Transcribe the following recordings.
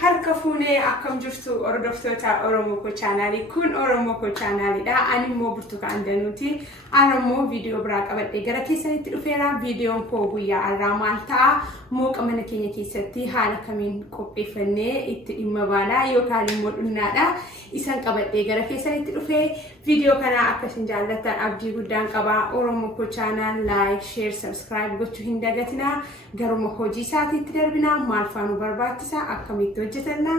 Harka fuunee akkam jirtu hordoftoota Oromoo Koo chaanaalii kun Oromoo Koo chaanaaliidha. Ani immoo Burtukaan Danuuti. Ani immoo viidiyoo biraa qabadhee gara keessanitti dhufeera. Viidiyoon koo guyyaa har'aa maal ta'a? Mooqa mana keenya keessatti haala kamiin qopheeffannee itti dhimma baanaa yookaan immoo dhunnaadha. Isan qabadhee gara keessanitti dhufee viidiyoo kana akkasiin jaallattan abdii guddaan qaba. Oromoo Koo chaanaal like, share, subscribe gochuu hin dagatinaa. Garuma hojii isaatiitti darbinaa maal faanu barbaachisa akkamitti hojjetanna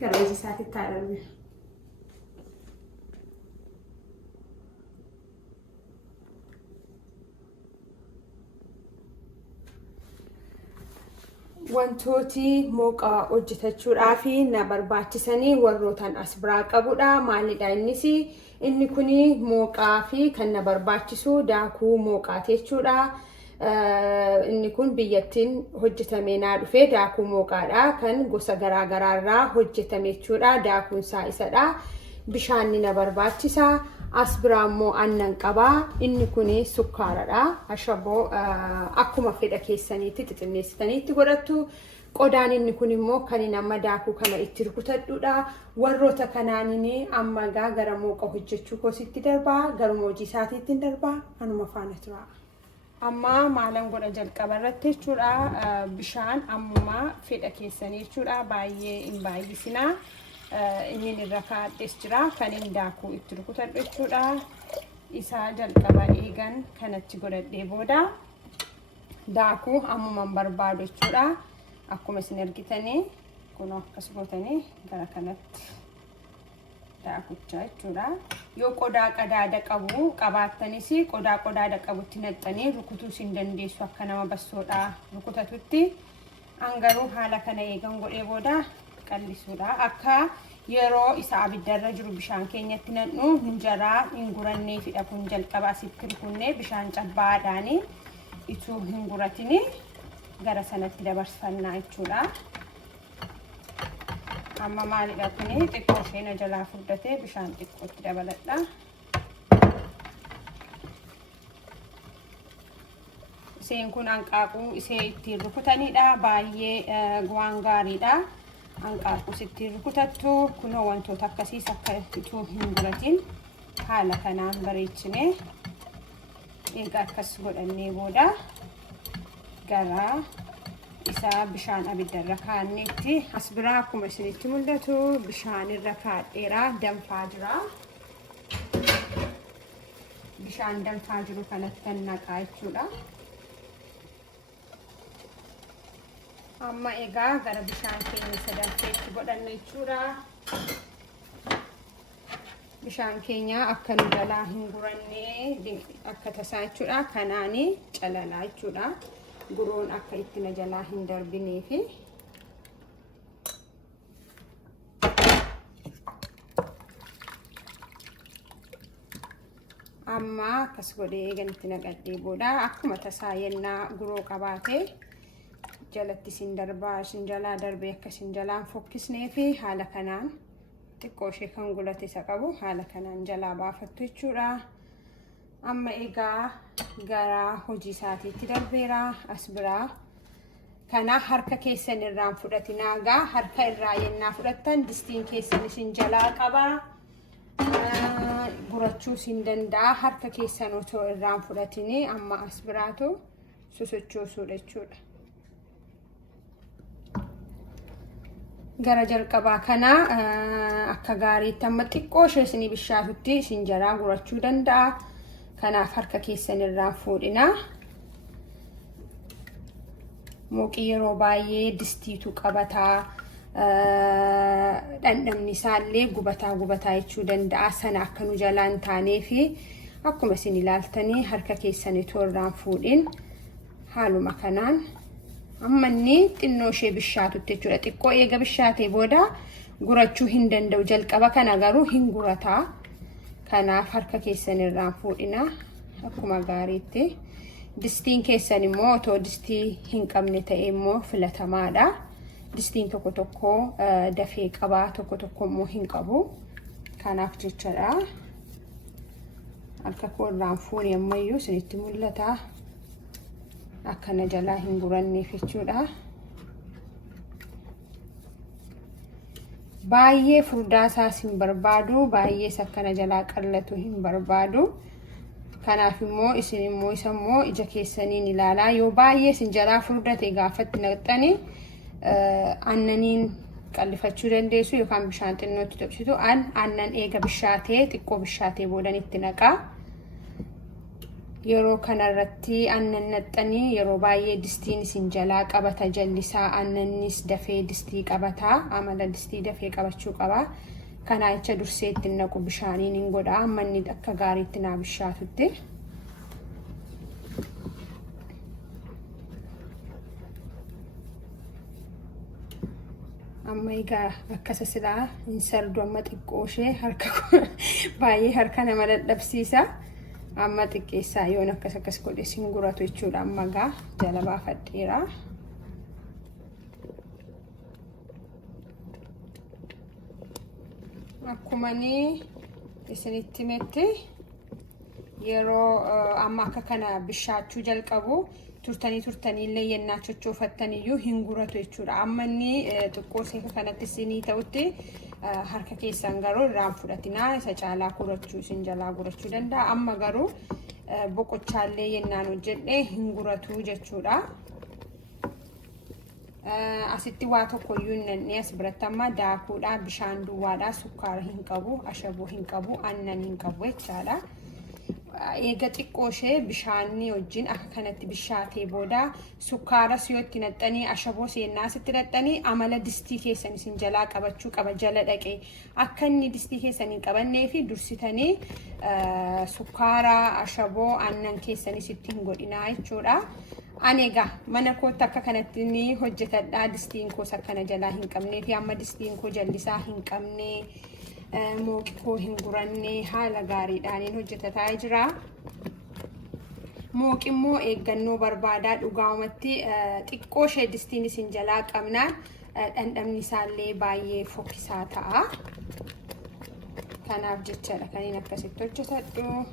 gara hojii isaatiitti darbina. Wantooti mooqa hojjetachuudhaaf na barbaachisanii warrootaan as biraa qabudha. Maalidha innis? Inni kuni mooqaa fi kan na barbaachisu daakuu mooqaati jechuudha. Inni kun biyyattiin hojjetamee naa dhufee daakuu mooqaadha. Kan gosa garaa garaarraa hojjetame jechuudha. Daakuun isaa isadha. Bishaan na barbaachisa. As biraa immoo aannan qaba. Inni kun sukkaaradha. Ashaboo akkuma fedha keessaniitti xixinneessitaniitti godhattu. Qodaan inni kun immoo kan nama daakuu kana itti rukutadhuudha. Warroota kanaanin amma gara mooqa hojjechuu koositti darbaa. Garuma hojii isaatiitti darbaa. Anuma faana tura. Amma maalan godha jalqaba irratti jechuudha. Bishaan ammuma fedha keessanii jechuudha. Baay'ee hin baay'isinaa. Inni irra kaa'adhees jira. Kan inni daakuu itti rukutadhu jechuudha. Isaa jalqaba eegan kanatti godhadhee booda daakuu ammuman barbaadu jechuudha. Akkuma isin argitanii kun akkas gootanii gara kanatti daakuchaa jechuudha. Yoo qodaa qadaada qabu qabaattanis qodaa qadaada qabutti naqxanii rukutuu isin dandeessu akka nama bassoodha rukutatutti. Angaruu haala kana eegan godhee booda qallisuudha. Akka yeroo isa abiddarra jiru bishaan keenyatti nannu hinjaraa hin gurannee fidha kun jalqaba asitti rukunnee bishaan cabbaadhaan ituu hin guratini gara sanatti dabarsifannaa jechuudha. Amma maalidha kuni xiqqoo ishee jalaa furdatee bishaan xiqqootti dabaladha. Iseen kun hanqaaquu isee ittiin rukutanidha. Baay'ee waan gaariidha. Hanqaaquu ittiin rukutattu kunoo wantoota akkasiis akka ituu hin guratin haala kanaan bareechinee eega akkas godhannee booda gara isaa bishaan abiddarra kaa'anneetti as biraa akkuma isinitti mul'atu bishaan irra kaa'adheera danfaa jira. Bishaan danfaa jiru kanatti kan naqaa jechuudha. Amma egaa gara bishaan keenya sadarkeetti godhanna jechuudha. Bishaan keenya akka nu jalaa hin gurannee akka tasaa jechuudha. Kanaani calalaa jechuudha. Guroon akka itti na jalaa hin darbineefi. Amma akkas godhee eeganitti naqadhee booda akkuma tasaa yennaa guroo qabaate jalatti sin darbaa sin jalaa darbee akka sin jalaan fokkisnee fi haala kanaan xiqqoo ishee kan gulate isa qabu haala kanaan jalaa baafattu jechuudha. Amma egaa gara hojii isaatiitti darbeera. As biraa kana harka keessan irraan fudhatinaa gaa harka irraa yennaa fudhattan distiin keessan isin jalaa qaba. Gurachuu sin danda'a harka keessan otoo irraan fudhatini. Amma as biraatu sosochoosuudha jechuudha. Gara jalqabaa kana akka gaariitti amma xiqqoo ishee isin bishaatutti isin jalaa gurachuu danda'a. Kanaaf harka keessan irraan fuudhina. Mooqii yeroo baay'ee distiitu qabataa. Dhandhamni isaallee gubataa jechuu danda'a. Sana akka nu jalaan taanee fi akkuma isin ilaaltanii harka keessanii toorraan fuudhin haaluma kanaan amma inni xinnoo ishee bishaatutti jechuudha. Xiqqoo eega bishaatee booda gurachuu hin danda'u. Jalqaba kana garuu hin gurataa. Kanaaf harka keessanirraan fuudhina akkuma gaariitti. Distiin keessan immoo otoo distii hin qabne ta'e immoo filatamaadha. Distiin tokko tokko dafee qabaa, tokko tokko immoo hin qabu. Kanaaf jechaadha. Harka koorraan fuuni ammayyuu isinitti mul'ata. Akkana jalaa hin guranneef jechuudha. Baay'ee furdaa isaas hin barbaadu, baay'ees akkana jalaa qallatu hin barbaadu. Kanaaf immoo isin immoo isa immoo ija keessaniin ilaalaa. Yoo baay'ee isin jalaa furdate gaafatti naqxanii aannaniin qallifachuu dandeessu yookaan bishaan xinnootti tobsitu. Aannan eega bishaatee xiqqoo bishaatee boodan itti naqaa. Yeroo kanarratti aannan naqxanii yeroo baay'ee distiin isin jalaa qabata jallisaa. Aannanis dafee distii qabataa. Amala distii dafee qabachuu qaba. Kana jecha dursee itti naqu bishaaniin hin godhaa. Amma inni akka gaariitti naa bishaatutti. Amma egaa akkasa silaa hin sardu amma xiqqoo ishee harka baay'ee harka nama dadhabsiisa. Amma xiqqeessaa yoon akkas godhe sin guratu jechuudha. Amma gaa jala baafadheera. Akkumani isinitti himetti yeroo amma akka kana bishaachuu jalqabu turtanii illee yennaa chochoofattaniyyuu hin guratu jechuudha. Amma inni xiqqoo seeka kanatti isinii ta'utti harka keessan garuu irraan fudhatinaa. Isa caalaa gurachuu isin jalaa gurachuu danda'a. Amma garuu boqochaallee yennaan hojjedhe hin guratu jechuudha. Asitti waa tokkoyyuu hin nannee as biratti amma daakuudha, bishaan duwwaadha, sukkaara hin qabu, ashaboo hin qabu, aannan hin qabu jechaadha. Eega xiqqoo ishee bishaanni wajjin akka kanatti bishaatee booda sukkaaras yoo itti naqxanii ashaboo seennaas itti naqxanii amala distii keessan isin jalaa qabachuu qaba. Jala dhaqee akka inni distii keessan hin qabannee fi dursitanii sukkaara, ashaboo, aannan keessanis itti hin godhinaa jechuudha. Ani egaa mana kootti akka kanatti ni hojjetadha. Distiin koos akkana jalaa hin qabnee fi amma distiin koo jallisaa hin qabne. Mooqi koo hin guranne haala gaariidhaan hojjetataa jira. Mooqi immoo eeggannoo barbaadaa. Dhugaamatti xiqqoo ishee distiin isin jalaa qabnaan dhandhamni isaallee baay'ee fokkisaa ta'a. Kanaaf jechaadha kan akkasitti hojjetadhu.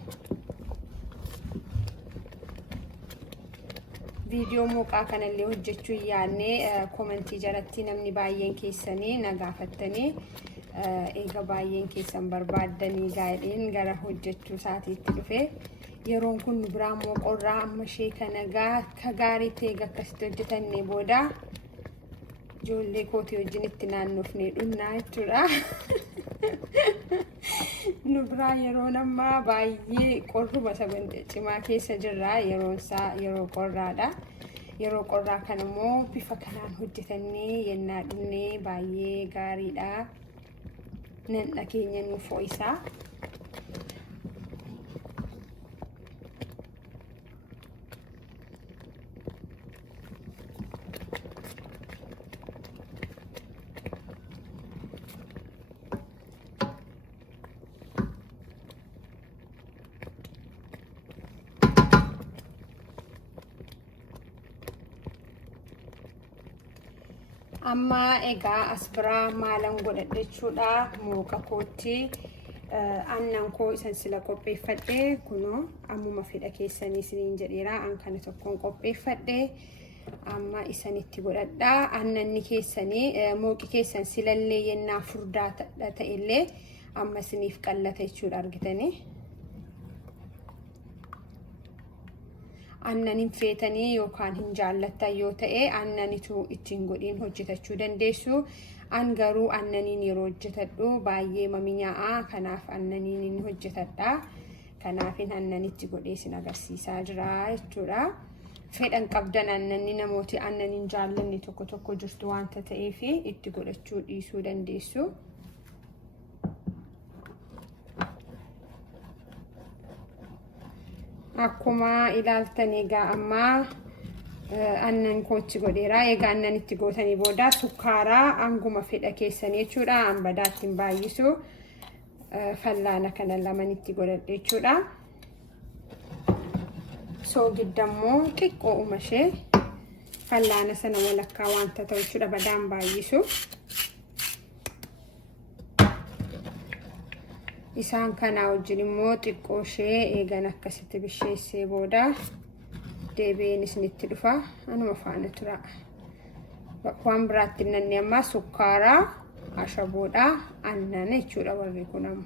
Viidiyoo mooqaa kanallee hojjechuu yaadne komentii jalatti namni baay'een keessanii na gaafattanii eega baay'een keessan barbaaddanii gaa'edheen gara hojjechuu isaatiitti dhufe. Yeroon kun nu biraa mooqorraa amma ishee kana akka gaariitti eega akkasitti hojjetanne booda ijoollee kootii wajjin itti naannofnee dhunnaa jechuudha. Nu biraa yeroon ammaa baay'ee qorruma cimaa keessa jirra. Yeroonsaa yeroo qorraadha. Yeroo qorraa kana immoo bifa kanaan hojjetannee yennaa dhunnee baay'ee gaariidha. Nanna keenya nuuf ho'isaa. Amma egaa as biraa maalan godhadhe jechuudha. Mooqa kootti aannan koo isan sila qopheeffadhe kunoo ammuma fedha keessanii isiniin jedheera. Aan kana tokkoon qopheeffadhe amma isanitti godhadha. Aannanni keessanii mooqi keessan silallee yennaa furdaa ta'ellee amma isiniif qallata jechuudha argitanii. Aannan feetanii yookaan hin jaallattan yoo ta'e aannanitu ittiin godhiin hojjetachuu dandeessu. An garuu aannaniin yeroo hojjetadhu baay'ee mi'aawa. Kanaaf aannaniin inni hojjetadha. Kanaaf aannanitti godhee isin agarsiisaa jira jechuudha. Fedhan qabdan aannanni namooti aannaniin jaallanne tokko jirtu waanta ta'eef itti godhachuu dhiisuu dandeessu. akkuma ilaaltan egaa amma aannan koochi godheera. Egaa aannan itti gootanii booda sukkaaraa hanguma fedha keessanii jechuudha. An badaatti hin baay'isu. Fallaana kana lamaan itti godhadhe jechuudha. Soogiddaammoo xiqqoo umashee fallaana sana walakkaa wanta ta'u jechuudha. Badaan baay'isu. Isaan kana wajjin immoo xiqqoo ishee eegan akkasitti bisheessee booda deebiin isinitti dhufa. Anuma faana tura. Waan biraatti nanni amma sukkaaraa, ashaboodha, aannan jechuudha warri kun amma.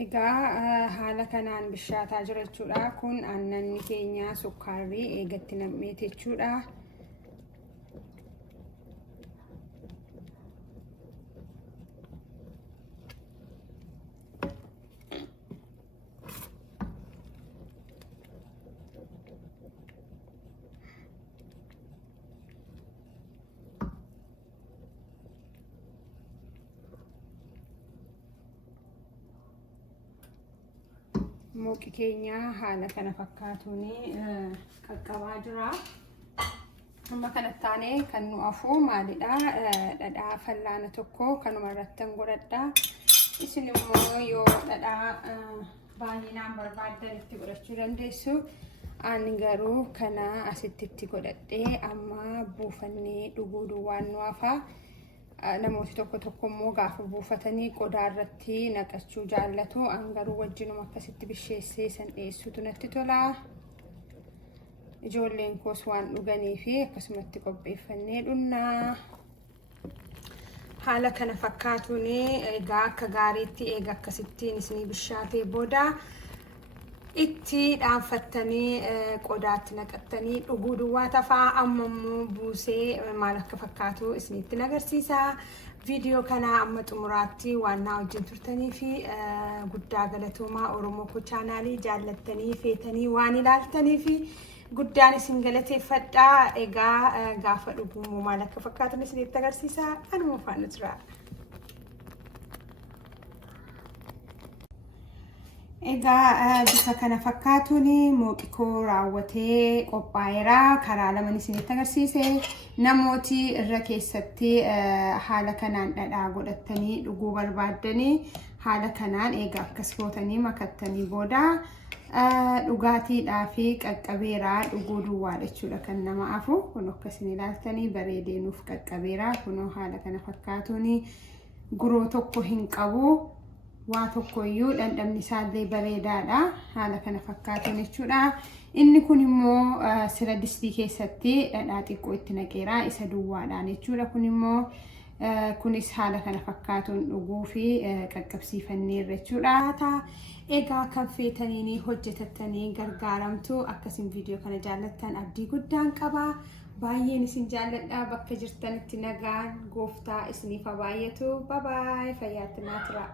Egaa haala kanaan bishaataa jira jechuudha. Kun aannan keenya sukkaarri eegatti nam'eeti jechuudha. Mooqi keenya haala kana fakkaatuun qaqqabaa jira. Amma kanatti taanee kan nu afuu maalidha? Dhadhaa fallaana tokko kanuma irratti godhadha. Isin immoo yoo dhadhaa baay'inaan barbaaddan itti godhachuu dandeessu. Ani garuu kana asitti itti godhadhee amma buufannee dhuguu duwwaan nu hafa. Namooti tokko immoo gaafa buufatanii qodaa irratti naqachuu jaallatu. An garuu wajjinuma akkasitti bisheessee san dhiyeessuutu natti tola. Ijoolleen koos waan dhuganii fi akkasumatti qopheeffannee dhunna. Haala kana fakkaatuun egaa akka gaariitti eega akkasittiin isinii bishaatee booda itti dhaanfattanii qodaatti naqattanii dhuguu duwwaa tafaa. Amma immoo buusee maal akka fakkaatu isinitti agarsiisa. Viidiyoo kana amma xumuraatti waan na wajjin turtanii fi guddaa galatoomaa. Oromoo Koo chaanaalii jaallattanii feetanii waan ilaaltanii fi guddaan isin galateeffadha. Egaa gaafa dhuguu maal akka fakkaatu isinitti agarsiisa. Anuma faana tura. Egaa bifa kana fakkaatuun mooqi koo raawwatee qophaa'eera. Karaa lama isinitti agarsiise. Namooti irra keessatti haala kanaan dhadhaa godhatanii dhuguu barbaaddanii haala kanaan egaa akkas gootanii makattanii booda dhugaatiidhaa fi qaqqabeeraa dhuguu duwwaadha jechuudha kan nama afu. Kun akkasiin ilaaltanii bareedee nuuf qaqqabeeraa. Kunoo haala kana fakkaatuun guroo tokko hin qabu. Waa tokkoyyuu dhandhamni isaallee bareedaadha. Haala kana fakkaatuun jechuudha. Inni kun immoo sira distii keessatti dhadhaa xiqqoo itti naqeera. Isa duwwaadhaan jechuudha. Kun immoo kunis haala kana fakkaatuun dhuguu fi qaqqabsiifanneerra jechuudha. Egaa kan feetaniin hojjetattanii gargaaramtu. Akkasiin viidiyoo kana jaallattan abdii guddaan qaba. Baay'een isin jaalladha. Bakka jirtanitti nagaan gooftaa isiniif haa baay'atu. Bye bye. Fayyaatti naa tura.